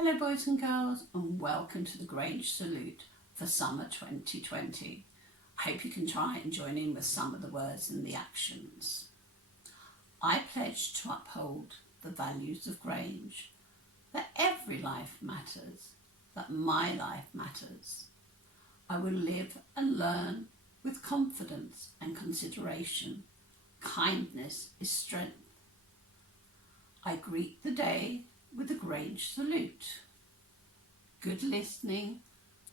Hello boys and girls, and welcome to the Grange Salute for summer 2020. I hope you can try and join in with some of the words and the actions. I pledge to uphold the values of Grange, that every life matters, that my life matters. I will live and learn with confidence and consideration. Kindness is strength. I greet the day with the Grange Salute. Good listening,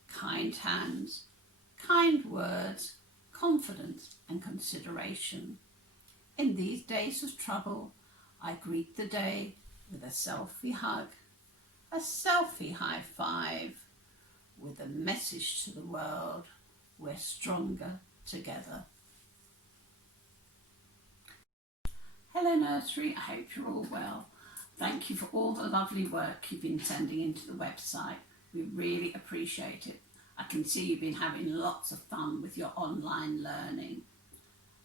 kind hands, kind words, confidence and consideration. In these days of trouble, I greet the day with a selfie hug, a selfie high five, with a message to the world: we're stronger together. Hello Nursery, I hope you're all well. Thank you for all the lovely work you've been sending into the website. We really appreciate it. I can see you've been having lots of fun with your online learning.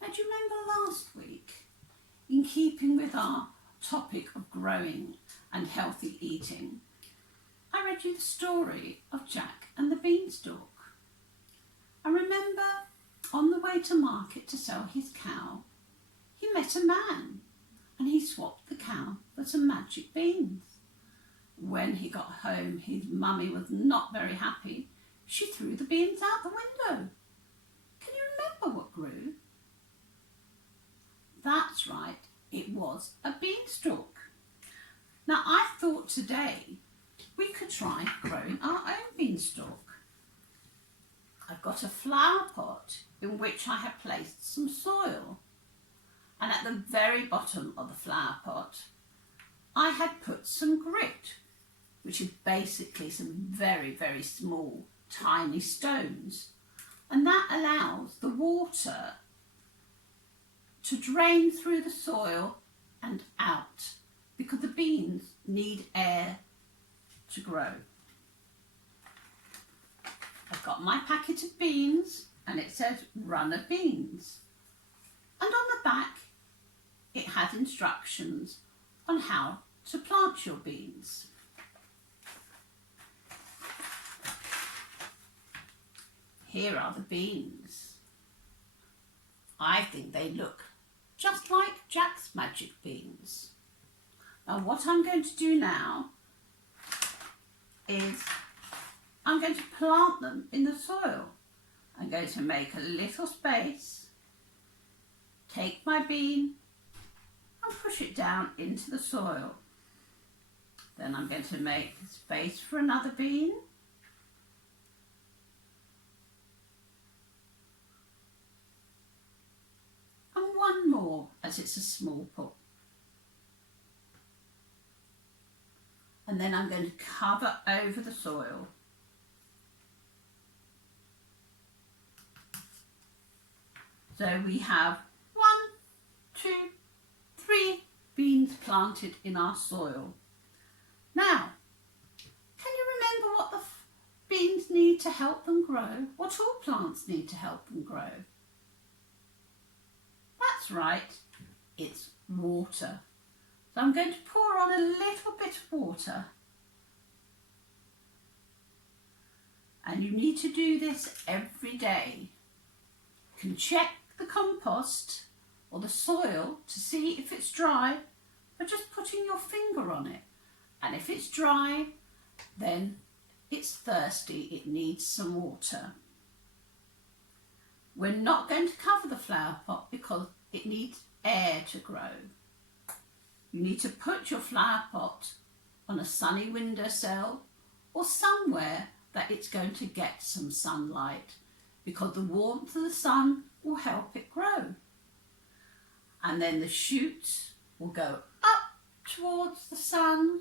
And do you remember last week, in keeping with our topic of growing and healthy eating, I read you the story of Jack and the Beanstalk. I remember on the way to market to sell his cow, he met a man and he swapped the cow for some magic beans. When he got home, his mummy was not very happy. She threw the beans out the window. Can you remember what grew? That's right, it was a beanstalk. Now I thought today we could try growing our own beanstalk. I've got a flower pot in which I have placed some soil. And at the very bottom of the flower pot, I had put some grit, which is basically some very, very small, tiny stones. And that allows the water to drain through the soil and out, because the beans need air to grow. I've got my packet of beans and it says runner beans. And on the back, it has instructions on how to plant your beans. Here are the beans. I think they look just like Jack's magic beans. Now what I'm going to do now is I'm going to plant them in the soil. I'm going to make a little space, take my bean and push it down into the soil. Then I'm going to make space for another bean. And one more, as it's a small pot. And then I'm going to cover over the soil. So we have 1, 2, 3 beans planted in our soil. Now, can you remember what the beans need to help them grow? What all plants need to help them grow? That's right, it's water. So I'm going to pour on a little bit of water. And you need to do this every day. You can check the compost or the soil to see if it's dry by just putting your finger on it. And if it's dry, then it's thirsty, it needs some water. We're not going to cover the flower pot because it needs air to grow. You need to put your flower pot on a sunny windowsill or somewhere that it's going to get some sunlight, because the warmth of the sun will help it grow. And then the shoots will go up towards the sun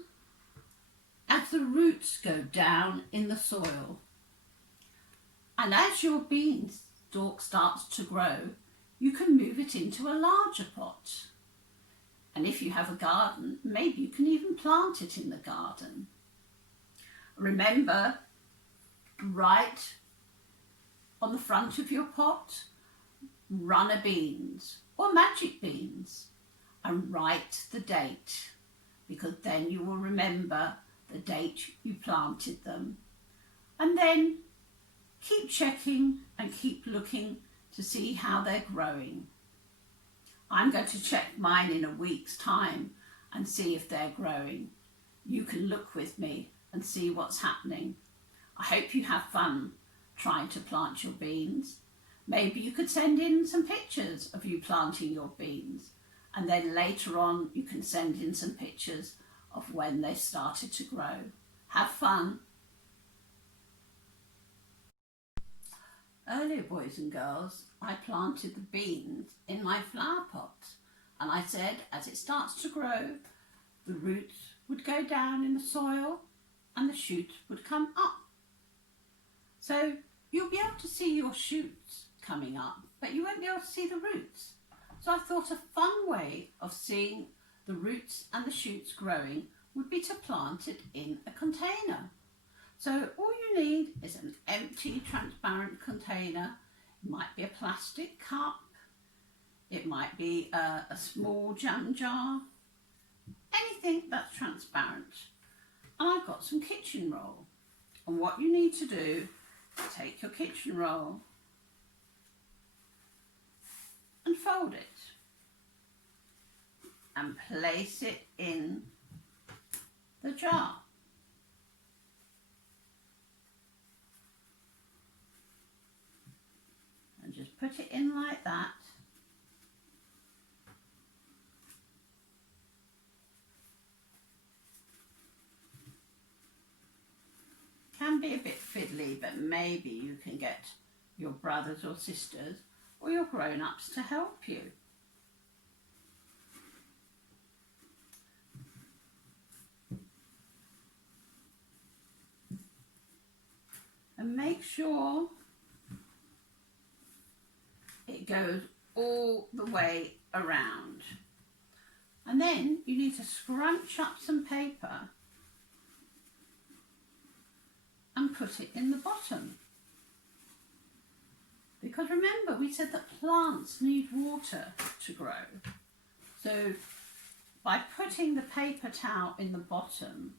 as the roots go down in the soil. And as your beanstalk starts to grow, you can move it into a larger pot. And if you have a garden, maybe you can even plant it in the garden. Remember, write on the front of your pot, runner beans or magic beans, and write the date, because then you will remember the date you planted them, and then keep checking and keep looking to see how they're growing. I'm going to check mine in a week's time and see if they're growing. You can look with me and see what's happening. I hope you have fun trying to plant your beans. Maybe you could send in some pictures of you planting your beans, and then later on you can send in some pictures of when they started to grow. Have fun. Earlier, boys and girls, I planted the beans in my flower pot, and I said as it starts to grow, the roots would go down in the soil and the shoots would come up. So you'll be able to see your shoots coming up, but you won't be able to see the roots. So I thought a fun way of seeing the roots and the shoots growing would be to plant it in a container. So all you need is an empty transparent container. It might be a plastic cup, it might be a small jam jar, anything that's transparent. And I've got some kitchen roll. And what you need to do, take your kitchen roll and fold it and place it in the jar. And just put it in like that. Can be a bit fiddly, but maybe you can get your brothers or sisters or your grown-ups to help you. And make sure it goes all the way around. And then you need to scrunch up some paper and put it in the bottom. Because remember, we said that plants need water to grow. So by putting the paper towel in the bottom,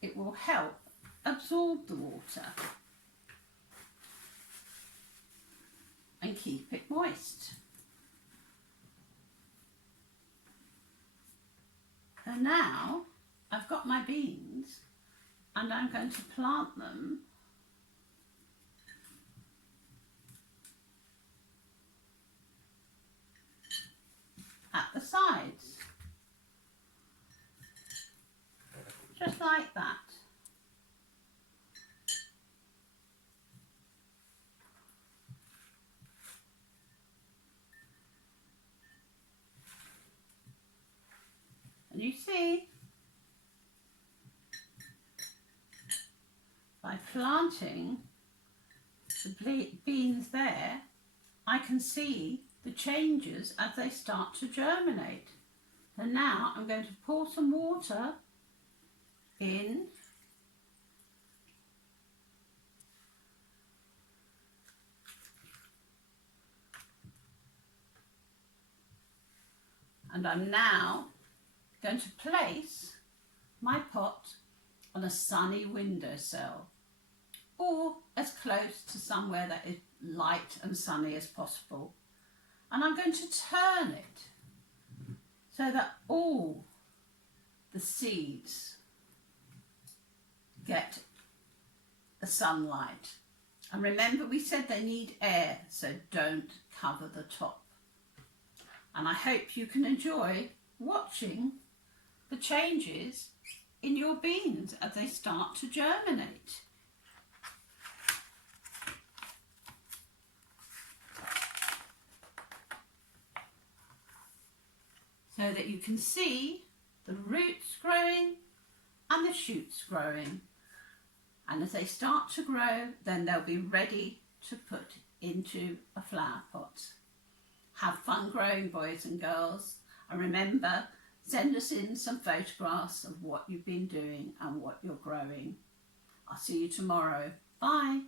it will help absorb the water and keep it moist. And now I've got my beans and I'm going to plant them at the sides, just like that. And you see, by planting the beans there, I can see the changes as they start to germinate. And now I'm going to pour some water in and I'm now going to place my pot on a sunny windowsill, or as close to somewhere that is light and sunny as possible. And I'm going to turn it so that all the seeds get the sunlight. And remember, we said they need air, so don't cover the top. And I hope you can enjoy watching the changes in your beans as they start to germinate. So that you can see the roots growing and the shoots growing. And as they start to grow, then they'll be ready to put into a flower pot. Have fun growing, boys and girls. And remember, send us in some photographs of what you've been doing and what you're growing. I'll see you tomorrow. Bye.